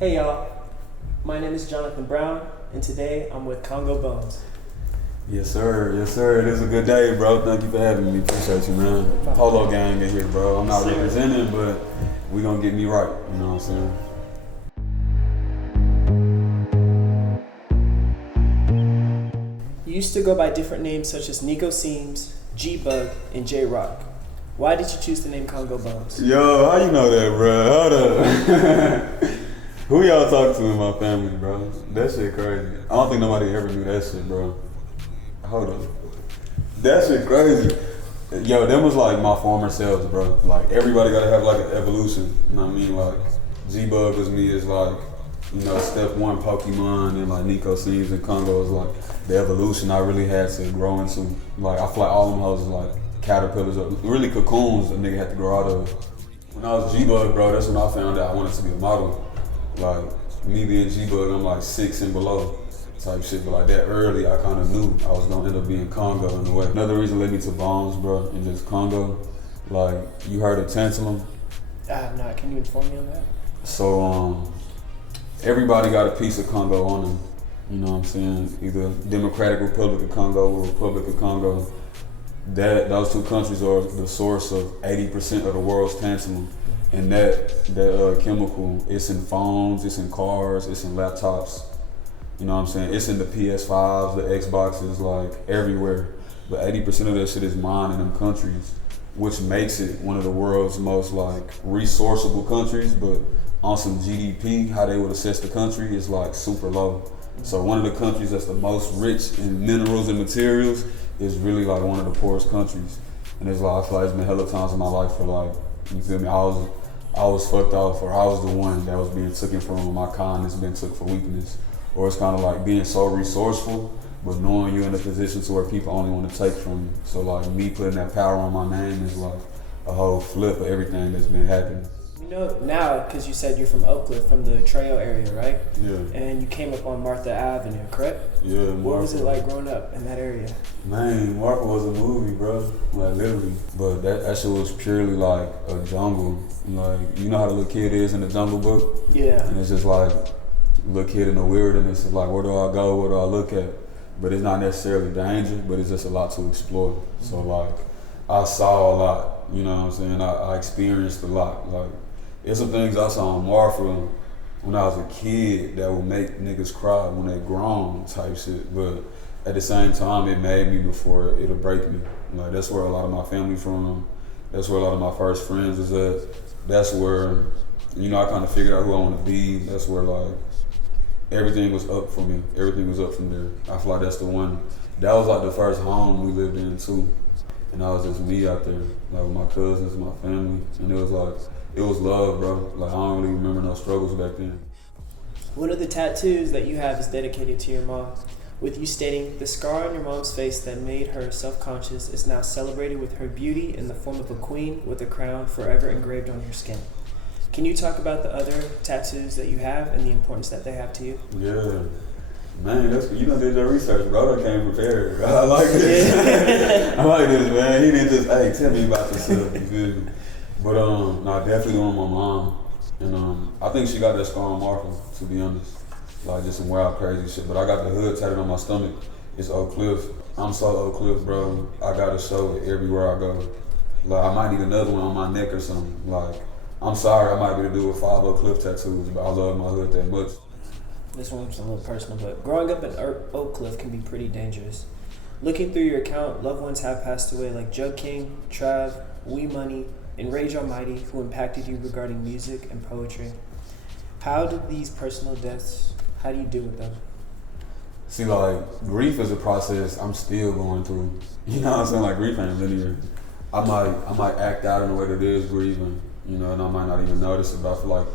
Hey y'all, my name is Jonathan Brown, and today I'm with Kongo Bones. Yes sir, it is a good day, bro. Thank you for having me, appreciate you, man. Polo gang in here, bro. I'm not representing, but we gonna get me right, you know what I'm saying? You used to go by different names such as Nico Seams, G-Bug, and J-Rock. Why did you choose the name Kongo Bones? Yo, how you know that, bro? Hold up. Who y'all talk to in my family, bro? That shit crazy. I don't think nobody ever knew that shit, bro. Hold up. That shit crazy. Yo, them was like my former selves, bro. Like, everybody gotta have like an evolution, you know what I mean? Like, G-Bug was me as like, you know, step one Pokemon, and like Nico Seams and Kongo was like the evolution I really had to grow into. Like, I feel like all them hoes was like caterpillars, or really cocoons a nigga had to grow out of. When I was G-Bug, bro, that's when I found out I wanted to be a model. Like, me being G-Bug, I'm like 6 and below type shit, but like that early, I kind of knew I was gonna end up being Kongo in a way. Another reason led me to Bones, bro, and just Kongo. Like, you heard of tantalum? No, can you inform me on that? So, everybody got a piece of Kongo on them. You know what I'm saying? Either Democratic Republic of Congo or Republic of Congo. Those two countries are the source of 80% of the world's tantalum. And that chemical, it's in phones, it's in cars, it's in laptops. You know what I'm saying? It's in the PS5s, the Xboxes, like everywhere. But 80% of that shit is mined in them countries, which makes it one of the world's most like resourceable countries, but on some GDP, how they would assess the country is like super low. So one of the countries that's the most rich in minerals and materials is really like one of the poorest countries. And it's like, I feel like it's been hella times in my life for like, you feel me, I was fucked off, or I was the one that was being taken from, my kindness been took for weakness. Or it's kind of like being so resourceful, but knowing you're in a position to where people only want to take from you. So like me putting that power on my name is like a whole flip of everything that's been happening. You know, now, because you said you're from Oak Cliff, from the Trail area, right? Yeah. And you came up on Martha Avenue, correct? Yeah, Martha. What was it like growing up in that area? Man, Martha was a movie, bro. Like, literally. But that shit was purely like a jungle. Like, you know how the little kid is in the Jungle Book? Yeah. And it's just like, little kid in the wilderness is like, where do I go, what do I look at? But it's not necessarily danger, but it's just a lot to explore. So like, I saw a lot, you know what I'm saying? I experienced a lot. Like, there's some things I saw on Martha when I was a kid that would make niggas cry when they grown type shit. But at the same time, it made me before it'll break me. Like, that's where a lot of my family from. That's where a lot of my first friends is at. That's where, you know, I kind of figured out who I want to be. That's where like, everything was up for me. Everything was up from there. I feel like that's the one. That was like the first home we lived in too. And I was just me out there, like with my cousins, my family. And it was like, it was love, bro. Like, I don't really remember no struggles back then. One of the tattoos that you have is dedicated to your mom, with you stating, the scar on your mom's face that made her self-conscious is now celebrated with her beauty in the form of a queen with a crown forever engraved on your skin. Can you talk about the other tattoos that you have and the importance that they have to you? Yeah. Man, you done did your research, bro. I came prepared. I like this. I like this, man. He didn't just, hey, tell me about yourself, you feel me? But I definitely on my mom. And I think she got that scar on Martha, to be honest. Like, just some wild, crazy shit. But I got the hood tatted on my stomach. It's Oak Cliff. I'm so Oak Cliff, bro. I gotta show it everywhere I go. Like, I might need another one on my neck or something. Like, I'm sorry, I might be able to do with 5 Oak Cliff tattoos, but I love my hood that much. This one's a little personal, but growing up in Oak Cliff can be pretty dangerous. Looking through your account, loved ones have passed away like Jug King, Trav, Wee Money, and Rage Almighty, who impacted you regarding music and poetry. How did these personal deaths, how do you deal with them? See, like, grief is a process I'm still going through. You know what I'm saying? Like, grief ain't linear. I might act out in a way that is grieving, you know, and I might not even notice it, but I feel like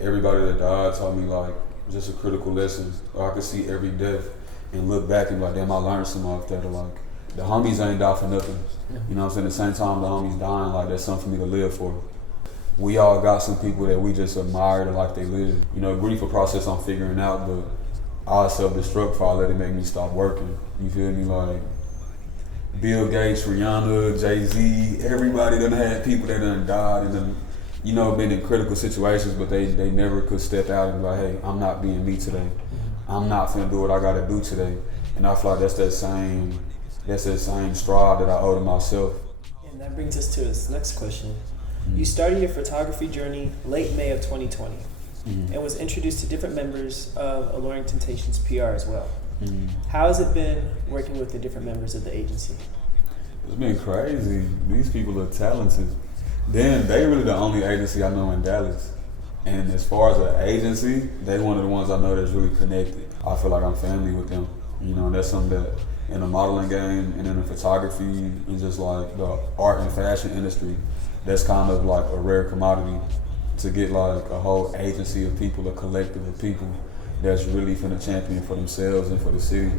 everybody that died taught me, like, just a critical lesson. Or I could see every death and look back and be like, damn, I learned something off that. Or like, the homies ain't die for nothing. You know what I'm saying? At the same time, the homies dying, like, that's something for me to live for. We all got some people that we just admire the life they live. You know, grief a process I'm figuring out, but I self-destruct before I let it make me stop working. You feel me? Like, Bill Gates, Rihanna, Jay-Z, everybody done had people that done died and then you know, been in critical situations, but they never could step out and be like, hey, I'm not being me today. I'm not finna do what I gotta do today. And I feel like that's that same strive that I owe to myself. And that brings us to this next question. You started your photography journey late May of 2020 and was introduced to different members of Alluring Temptations PR as well. How has it been working with the different members of the agency? It's been crazy. These people are talented. Then they really the only agency I know in Dallas. And as far as an agency, they one of the ones I know that's really connected. I feel like I'm family with them. You know, that's something that in the modeling game and in the photography and just like the art and fashion industry, that's kind of like a rare commodity to get like a whole agency of people, a collective of people that's really finna champion for themselves and for the city.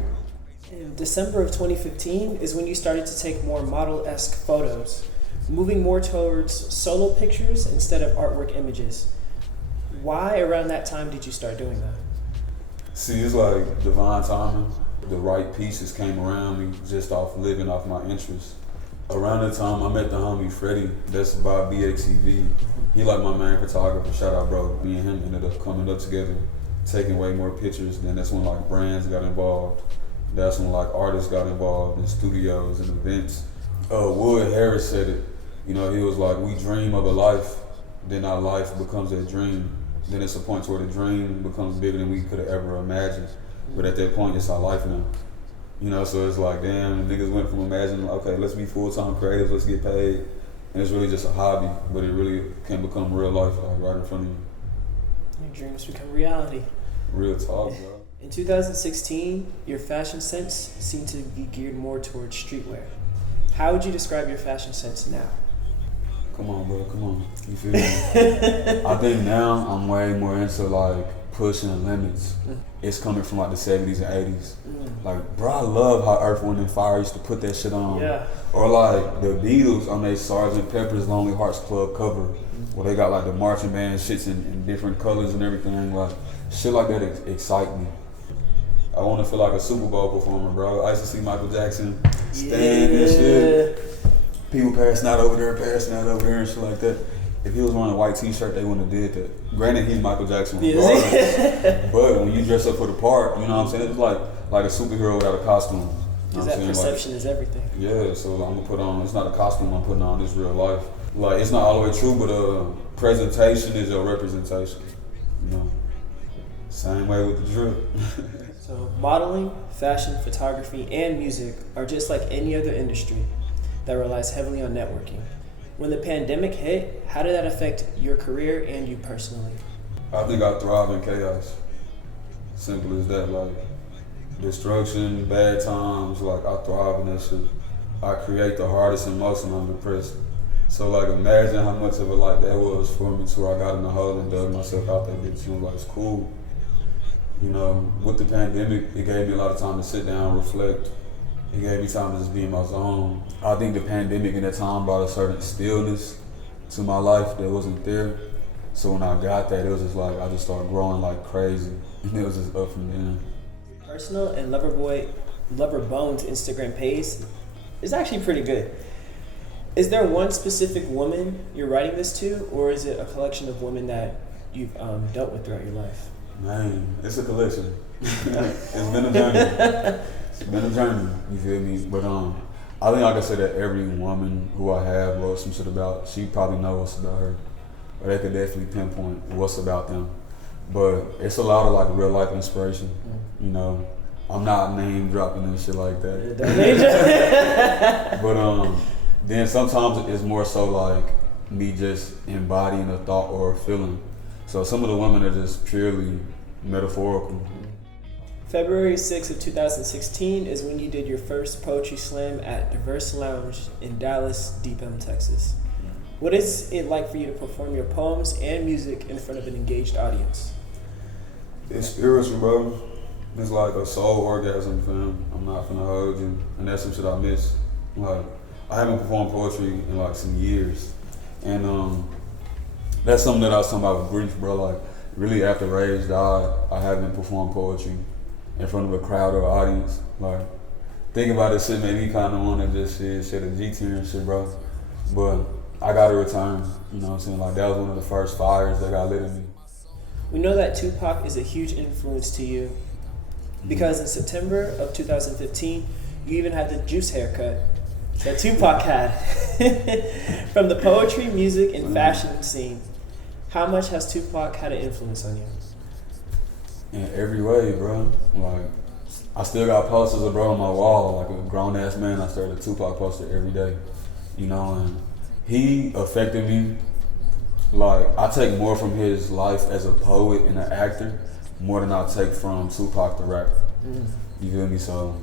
In December of 2015 is when you started to take more model-esque photos, moving more towards solo pictures instead of artwork images. Why around that time did you start doing that? See, it's like divine timing. The right pieces came around me just off living off my interests. Around that time, I met the homie Freddie, that's by BXEV. He like my main photographer, shout out bro. Me and him ended up coming up together, taking way more pictures. Then that's when like brands got involved. That's when like artists got involved in studios and events. Wood Harris said it, you know, he was like, we dream of a life, then our life becomes a dream. Then it's a point where the dream becomes bigger than we could have ever imagined. But at that point, it's our life now. You know, so it's like, damn, niggas went from imagining, okay, let's be full-time creatives, let's get paid. And it's really just a hobby, but it really can become real life, like right in front of you. Your dreams become reality. Real talk, bro. In 2016, your fashion sense seemed to be geared more towards streetwear. How would you describe your fashion sense now? Come on, bro, come on. You feel me? I think now I'm way more into like pushing limits. It's coming from like the 70s and 80s. Like, bro, I love how Earth, Wind and Fire used to put that shit on. Yeah. Or like the Beatles on their Sgt. Pepper's Lonely Hearts Club cover, where they got like the marching band shits in different colors and everything. Like, shit like that excite me. I want to feel like a Super Bowl performer, bro. I used to see Michael Jackson stand and shit. People passing out over there and shit like that. If he was wearing a white t-shirt, they wouldn't have did that. Granted, he's Michael Jackson regardless. But when you dress up for the part, you know what I'm saying? It's like a superhero without a costume. Because that perception is everything. Yeah, so I'm gonna put on, it's not a costume I'm putting on, it's real life. Like, it's not all the way true, but presentation is your representation. You know? Same way with the drip. So modeling, fashion, photography, and music are just like any other industry that relies heavily on networking. When the pandemic hit, how did that affect your career and you personally? I think I thrive in chaos. Simple as that. Like, destruction, bad times, like I thrive in that shit. I create the hardest and most when I'm depressed. So like, imagine how much of a like that was for me to where I got in the hole and dug myself out that bitch. You know, like, it's cool. You know, with the pandemic, it gave me a lot of time to sit down, reflect. It gave me time to just be in my zone. I think the pandemic in that time brought a certain stillness to my life that wasn't there. So when I got that, it was just like, I just started growing like crazy. And it was just up from there. Personal and Loverbones Instagram page is actually pretty good. Is there one specific woman you're writing this to, or is it a collection of women that you've dealt with throughout your life? Man, it's a collection. It's been a journey. It's been a journey, you feel me? But I think I can say that every woman who I have wrote some shit about, she probably knows what's about her. Or they could definitely pinpoint what's about them. But it's a lot of like real life inspiration, you know? I'm not name dropping and shit like that. But then sometimes it's more so like me just embodying a thought or a feeling. So some of the women are just purely metaphorical. February 6th of 2016 is when you did your first poetry slam at Diverse Lounge in Dallas, Deep Elm, Texas. What is it like for you to perform your poems and music in front of an engaged audience? It's spiritual, bro. It's like a soul orgasm, fam. I'm not finna hold you. And that's some shit I miss. Like, I haven't performed poetry in like some years. And that's something that I was talking about with grief, bro. Like, really after Rage died, I haven't performed poetry in front of a crowd or audience. Like, thinking about this shit made me kind of want to just shed a G-tier and shit, bro. But I got to return. You know what I'm saying? Like, that was one of the first fires that got lit in me. We know that Tupac is a huge influence to you because in September of 2015, you even had the juice haircut that Tupac had. From the poetry, music, and fashion scene, how much has Tupac had an influence on you? In every way, bro. Like, I still got posters of bro on my wall. Like a grown ass man, I started a Tupac poster every day. You know, and he affected me. Like, I take more from his life as a poet and an actor more than I take from Tupac the rapper. You feel me? So,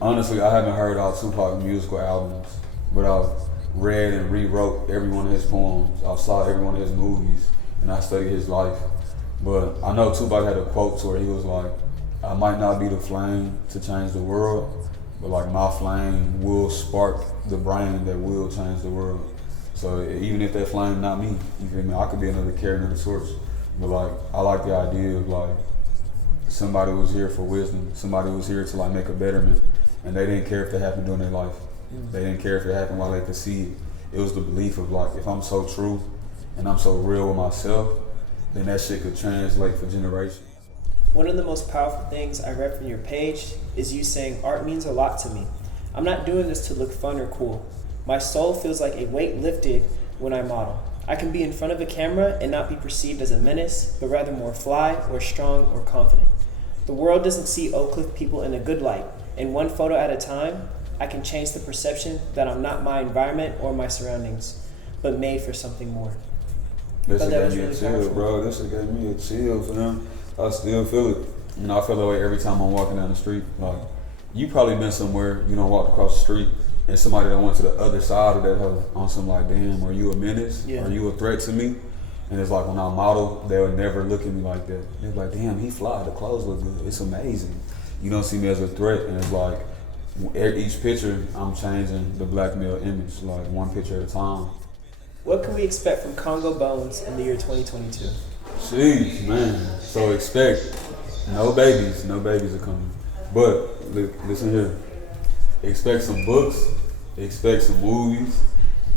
honestly, I haven't heard all Tupac musical albums, but I've read and rewrote every one of his poems. I saw every one of his movies, and I studied his life. But I know Tupac had a quote to where he was like, I might not be the flame to change the world, but like my flame will spark the brain that will change the world. So even if that flame not me, you feel me? I could be another carrier of the torch. But like, I like the idea of like, somebody was here for wisdom. Somebody was here to like make a betterment. And they didn't care if it happened during their life. They didn't care if it happened while they could see it. It was the belief of like, if I'm so true and I'm so real with myself, then that shit could translate for generations. One of the most powerful things I read from your page is you saying, art means a lot to me. I'm not doing this to look fun or cool. My soul feels like a weight lifted when I model. I can be in front of a camera and not be perceived as a menace, but rather more fly or strong or confident. The world doesn't see Oak Cliff people in a good light, and one photo at a time, I can change the perception that I'm not my environment or my surroundings, but made for something more. That shit gave me a chill, bro. That shit gave me a chill, fam. I still feel it. You know, I feel that way every time I'm walking down the street. Like, you probably been somewhere, you know, walked across the street, and somebody that went to the other side of that hoe on some like, damn, are you a menace? Yeah. Are you a threat to me? And it's like when I model, they would never look at me like that. They're like, damn, he fly, the clothes look good. It's amazing. You don't see me as a threat, and it's like, each picture, I'm changing the black male image, like one picture at a time. What can we expect from Kongo Bones in the year 2022? Jeez, man. So expect no babies are coming. But listen here, expect some books, expect some movies,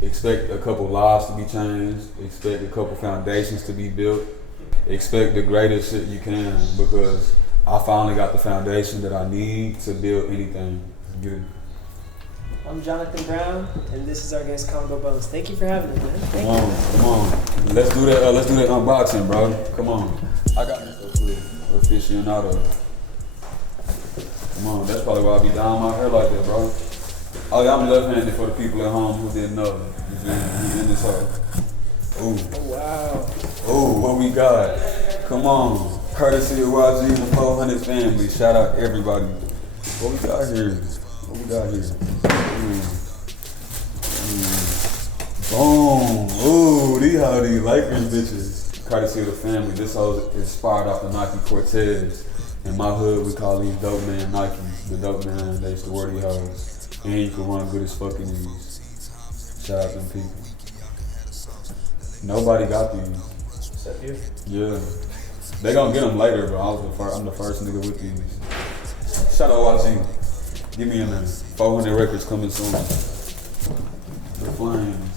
expect a couple lives to be changed, expect a couple foundations to be built, expect the greatest shit you can, because I finally got the foundation that I need to build anything. Get it? I'm Jonathan Brown, and this is our guest Kongo Bones. Thank you for having us, man. Come on. Let's do that unboxing, bro. Come on. I got this aficionado. Come on, that's probably why I be dyeing my hair like that, bro. Oh yeah, I'm left-handed for the people at home who didn't know. You feel me? We in this hoe. Ooh. Oh, wow. Ooh, what we got? Come on. Courtesy of YG and the 400 family. Shout out everybody. What we got here? Boom. Ooh, these how these Lakers bitches. Courtesy of the family. This hoe is inspired off the Nike Cortez. In my hood, we call these dope man Nikes. The dope man, they used to wear these hoes. And you can run good as fucking these. Shout out them people. Nobody got these. Except you? Yeah. They gonna get them later, but I'm the first nigga with these. Shout out YG. Give me a minute. 400 records coming soon. The Flames.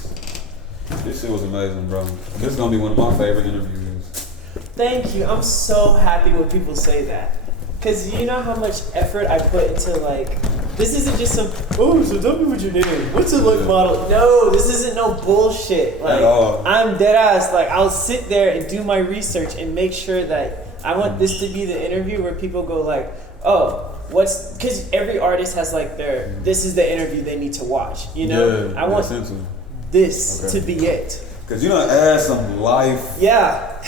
This shit was amazing, bro. This is gonna be one of my favorite interviews. Thank you. I'm so happy when people say that. Cause you know how much effort I put into like, this isn't just some, oh, so tell me what your name is. What's a look model? No, this isn't no bullshit. Like, I'm dead ass. Like, I'll sit there and do my research and make sure that I want this to be the interview where people go like, oh, because every artist has like this is the interview they need to watch, you know? Yeah, I want this to be it. Cause you done asked some real life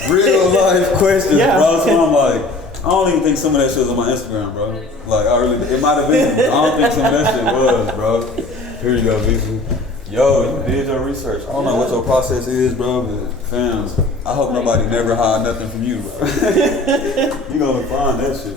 questions, bro. So I'm like, I don't even think some of that shit was on my Instagram, bro. Like, it might have been. I don't think some of that shit was, bro. Here you go, Visa. Yo, you did your research. I don't know what your process is, bro, but fans, I hope nobody never hide nothing from you, bro. You gonna find that shit.